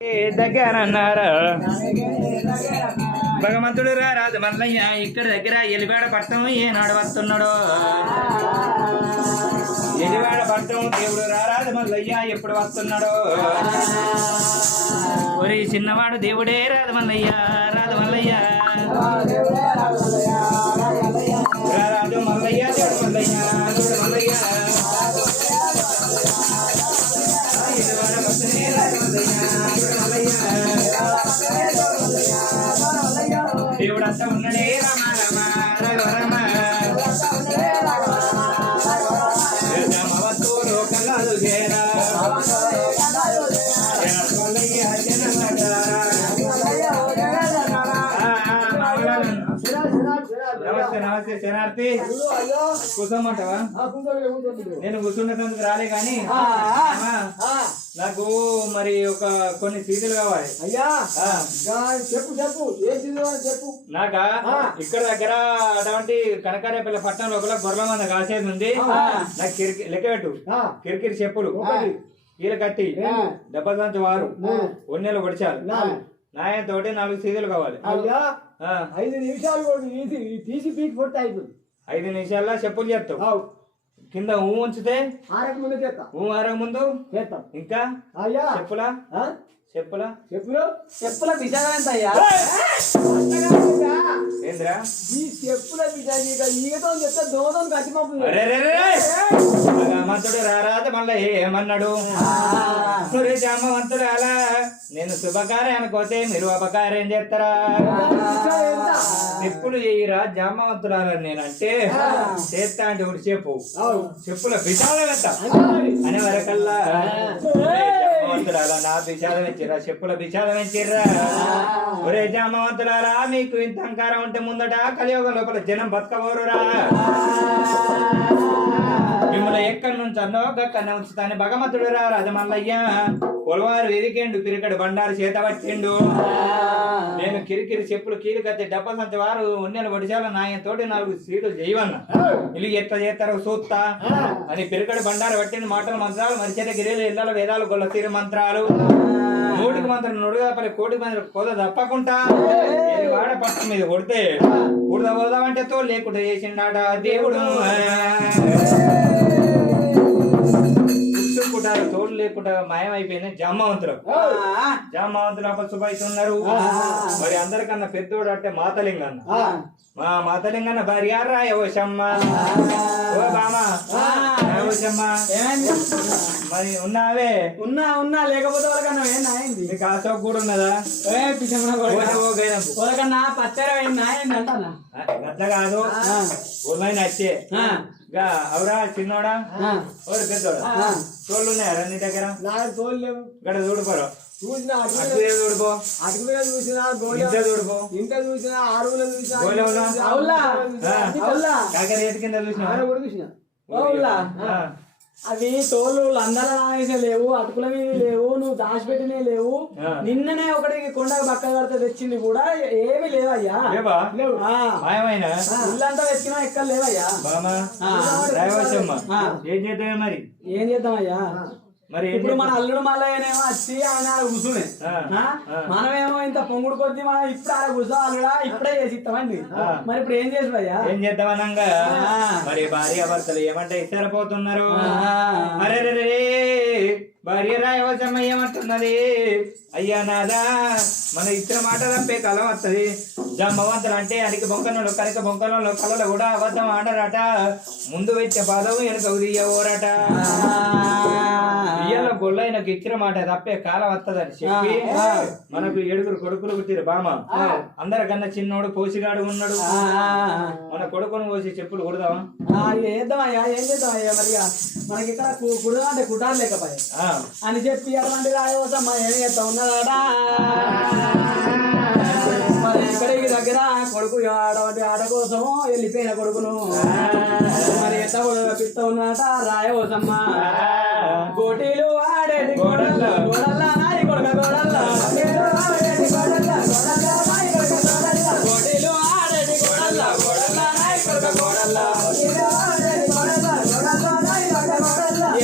దగ్గరన్నారా భగవంతుడు రాదు మల్లయ్య ఇక్కడ దగ్గర ఎలివాడ పట్టం ఏనాడు వస్తున్నాడు ఎలివాడ పట్టం దేవుడు రారాదు మల్లయ్య ఎప్పుడు వస్తున్నాడు ఒరే చిన్నవాడు దేవుడే రాదు మల్లయ్య రాదు మల్లయ్య రారాదు మల్లయ్య దేవుడు మల్లయ్య దేవుడు మల్లయ్య దేవుడంతా ఉన్నడే రమ రమ రమ రమవత్తు లోకలాలు చేరా నమస్తే నమస్తే శనార్థి కూర్చోమంటావా నేను కూర్చున్నందుకు రాలే కానీ నాకు మరి ఒక కొన్ని సీట్లు కావాలి అయ్యా చెప్పు చెప్పు ఏ సీట్లు చెప్పు నాకా ఇక్కడ దగ్గర అటువంటి కనకారేపల్లి పట్టణం లోపల గొర్రెల మంద కాసేది ఉంది నాకు లెక్క పెట్టు కిరికిరి చెప్పులు కీల కట్టి దెబ్బ సంచి వారు ఒన్నెలు పొడిచారు నాయన తోటి 4 సీజులు కావాలి అయ్యా 5 నిమిషాలు తీసి పీకి పొడితే అయిపోతుంది 5 నిమిషాల్లో చెప్పులు చేస్తావు కింద ఊ ఉంచితే ఆరక ముందు చేస్తా ఆరక ముందు చేస్తాం ఇంకా అయ్యా చెప్పులా చెప్పులా చెప్పుల విచారం ఎంత అయ్యా ఏంద్రా ఈ చెప్పుల విచారం ఈగతో చెప్తే దోదం కట్టిపోతుంది భగవంతుడు రారాదు మళ్ళీ ఏమన్నాడు జామవంతుడు అలా నేను శుభకార్యానికి పోతే మీరు అపకార్యం చేస్తారా ఎప్పుడు చేయరా జామవంతురాలని నేనంటే చేస్తా అంటే ఒకటి చెప్పు చెప్పుల విచారం ఎంత అనే వరకల్లా జామవంతురాలా నా విచారం ఇచ్చిర్రా చెప్పుల విచారం ఇచ్చిర్రా ఒరే జామవంతురాలా మీకు ఇంత అహంకారం ఉంటే ముందట కలియుగం లోపల జనం బతకబోరురా మిమ్మల్ని ఎక్కడి నుంచి అన్నో గక్కనే ఉంచుతాను భగవంతుడు రా రాజమల్లయ్య పొలవారు ఎదికేండు పిరికడు బండారు చేత పట్టిండు నేను కిరికిరి చెప్పులు కీలు కత్తి డబ్బ సంచి వారు ఉన్నెలు పడిచాల నాయన తోటి 4 సీట్లు చేయవన్న ఇల్లు ఎట్లా చేస్తారో చూస్తా అని పిరికడు బండారు పట్టిండు మాటలు మంత్రాలు మరిచేత గిరిలు ఇళ్ళ వేదాలు గొల్ల తీరు మంత్రాలు 100కి మంత్రం 100 కోటికి మంత్రం కోద తప్పకుండా వాడ పట్టం మీద కొడితే కూడద పోదామంటే తో లేకుండా చేసిండాట దేవుడు పుట్టుకుంటారు తోడు లేకుండా మాయమైపోయింది జామవంతులు అపశుభైతున్నారు మరి అందరికన్నా పెద్దోడు అంటే మాతలింగన్న మా మాతలింగన్న భార్య రాయవశమ్మ ఓ బామా రాయవశమ్మ మరి ఉన్నావే ఉన్నా లేకపోతే వాళ్ళకన్నా ఏంది నీకు ఆశ కూడా ఉన్నదా వాళ్ళకన్నా పచ్చర అంటానా అట్లా కాదు ఊర్మైన వచ్చే అవురా చిన్నోడా ఓరు పెద్దోడా తోళ్ళు ఉన్నాయా నీ దగ్గర నాకు తోలు లేవు ఇక్కడ చూడుకోరు చూసినా చూడుకో అటుకుగా చూసినా చూడుకో ఇంత చూసినా ఆరువులో కాకర ఏటి కింద చూసినా అవి తోలు లందల నాగేసే లేవు అటుకుల మీద లేవు నువ్వు దాచిపెట్టినే లేవు నిన్ననే ఒకటికి కొండ పక్క కడితే తెచ్చింది కూడా ఏమి లేవయ్యా ఇల్లంతా వెతికినా ఎక్కడ లేవయ్యా ఏం చేద్దామయ్యా మరి ఇప్పుడు మన అల్లుడు మల్లయ్యనేమో వచ్చి ఆయన కూర్చునే మనమేమో ఇంత పొంగుడు కొద్ది మనం ఇప్పుడు ఆడ కూర్చో అల్లుడా ఇప్పుడే చేసి ఇస్తామండి మరి ఇప్పుడు ఏం చేసివయ్యా ఏం చేద్దామనంగా మరి భార్య భర్తలు ఏమంటే ఇస్తారపోతున్నారు అరే భార్య రాయవచ్చమ్మ ఏమంటున్నది అయ్యా నాదా మన ఇచ్చిన మాట తప్పే కలం వస్తుంది జమ్మవంతులు అంటే అడిగి బొంకనోళ్ళు కనుక బొంకనోళ్ళు కళలు కూడా అబద్ధం ఆడరట ముందు వచ్చే పదవు వెనుక తీయవోరట ఇయ్యలో గొల్లైనకు ఇచ్చిన మాట తప్పే కాలం వస్తుందని చెప్పి మనకు 7 కొడుకులు పుట్టిరు బామ అందరికన్నా చిన్నోడు పోసిగాడు ఉన్నాడు మన కొడుకును పోసి చెప్పులు కొడదామా ఏద్దామయ్యా ఏం చేద్దామయ్యా మరి మనకి ఇక్కడ కుడదా అంటే కుటారు లేకపోయా అని చెప్పి అలాంటి రాయవసమ్మా ఏం చేస్తా ఉన్నదా మరి ఇక్కడికి దగ్గర కొడుకు ఆడ కోసం వెళ్ళిపోయిన కొడుకును మరి ఎంత పిస్తా ఉన్నట రాయవసమ్మ కోటీలు ఆడేది గోడల్లా నాయి కొడుక గోడల్లా కోటీలు ఆడేది గోడల్లా నాయి కొడుక గోడల్లా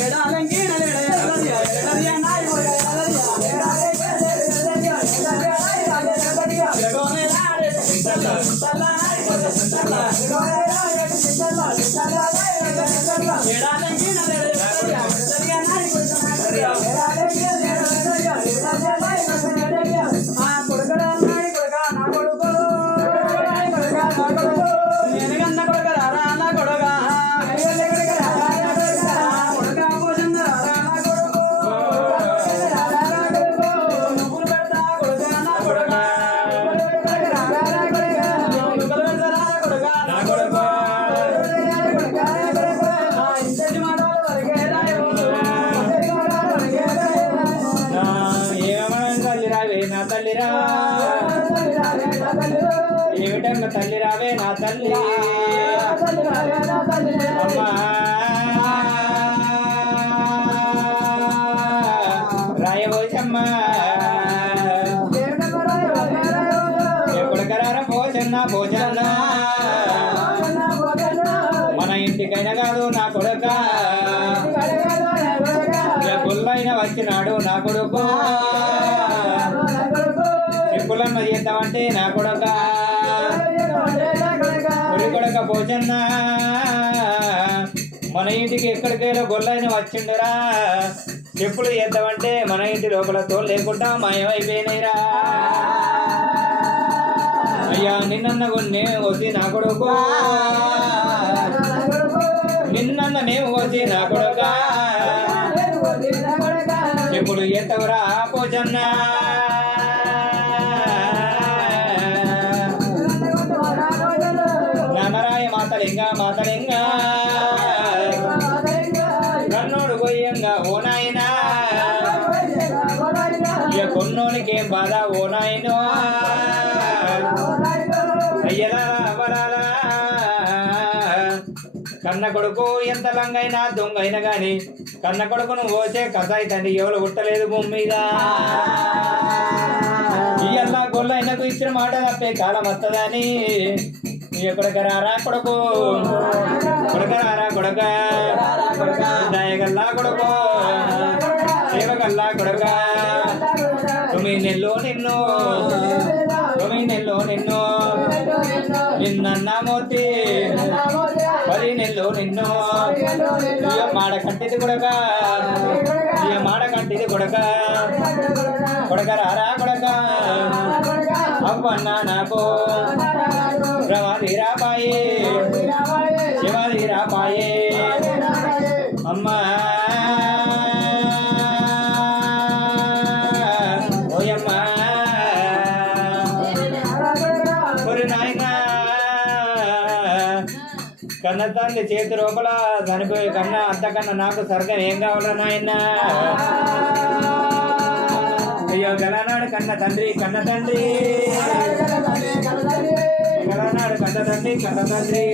ఏడాలంకి నాయి ఏమిటన్న తల్లి రావే నా తల్లి అమ్మా రాయబోచమ్మ ఎక్కడికరార భోజన భోజన మన ఇంటికైనా కాదు నా కొడుక గుల్లైన వచ్చినాడు నా కొడుకు చెప్పులన్న చేద్దామంటే నా కొడుక కొడుక భోజన్న మన ఇంటికి ఎక్కడికైనా గొల్లైన వచ్చిండరా చెప్పులు చేద్దామంటే మన ఇంటి లోపల తోలు లేకుండా మాయమైపోయినాయిరా అయ్యా నిన్న నేను వచ్చి నా కొడుకు నిన్న నేను వచ్చి నా కొడుక చెప్పులు ఎత్తవరా భోజన్న నామరాయ మాతలింగ మాతలింగ కన్నోడు పోయంగా ఓ నాయనా ఇక కొన్నోనికేం బాధ ఓ నాయనో అయ్యలా అవరాలా కన్న కొడుకు ఎంత లంగైనా దొంగైనా గాని కన్న కొడుకును పోసే కసాయి తండ్రి ఎవరు గుట్టలేదు భూమి మీద ఇయ్యల్లా గొల్లైనకు ఇచ్చిన మాట తప్పే కాలం వస్తుందని ఎక్కడికి రారా కొడుకు కొడకరారా కొడక దయగల్లా కొడుకు సేవగల్లా కొడక 9 నెలలో నిన్ను 9 నెలలో నిన్ను నిన్న మోతి 10 నెలలో నిన్ను మాడ కంటిది కొడక మాడ కంటిది కొడక కొడకరారా కొడక అవ్వన్నా నాకు రమాధీరాపాయే శివాధీరాపాయే అమ్మా ఓయమ్మా ఒరి నాయనా కన్న తల్లి చేతి లోపల చనిపోయే కన్నా అంతకన్నా నాకు సరిగ్గా ఏం కావాలా నాయనా అయ్యో గలనాడు కన్న తండ్రి కన్న తండ్రి గలనాడు కన్న తండ్రి కన్న తండ్రి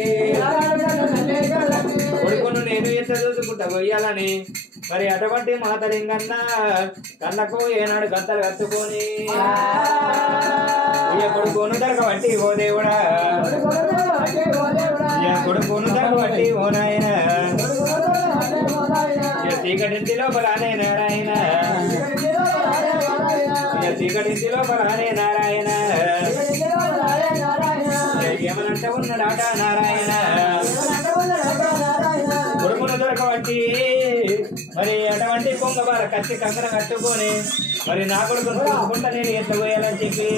కొడుకును నేను ఎంత చూసుకుంటా పోయాలని మరి అటువంటి మాతలింగన్న కన్నకు ఏనాడు గంతలు కట్టుకొని ఇక కొడుకును దొరకబట్టి ఓ దేవుడా ఇక కొడుకును దొరకబట్టి ఓ నాయన చీకటింటి లోపలనే నారాయణ చీకటింటి లోపలనే నారాయణ ఏమనంట ఉన్నాడాట నారాయణ కొడుకును దొరకబట్టి మరి అటువంటి పొంగబార కత్తి కంకర కట్టుకొని మరి నా కొడుకును చూసుకుంటా నేను ఎత్తపోయాలని చెప్పి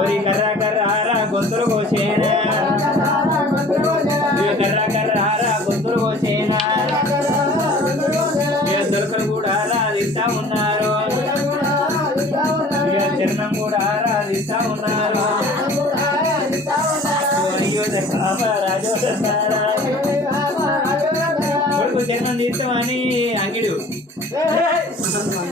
ఓరి కర్ర కర్ర ఆరా గొంతులు కోసేనా కర్ర కర్ర ఆరా గొంతులు కోసేనా దొరకలు కూడా ఆరాధిస్తా ఉన్నారు చిరణం కూడా ఆరాధిస్తా ఉన్నారు రాజు కొడుకు చిరణం తీస్తామని అంగిడు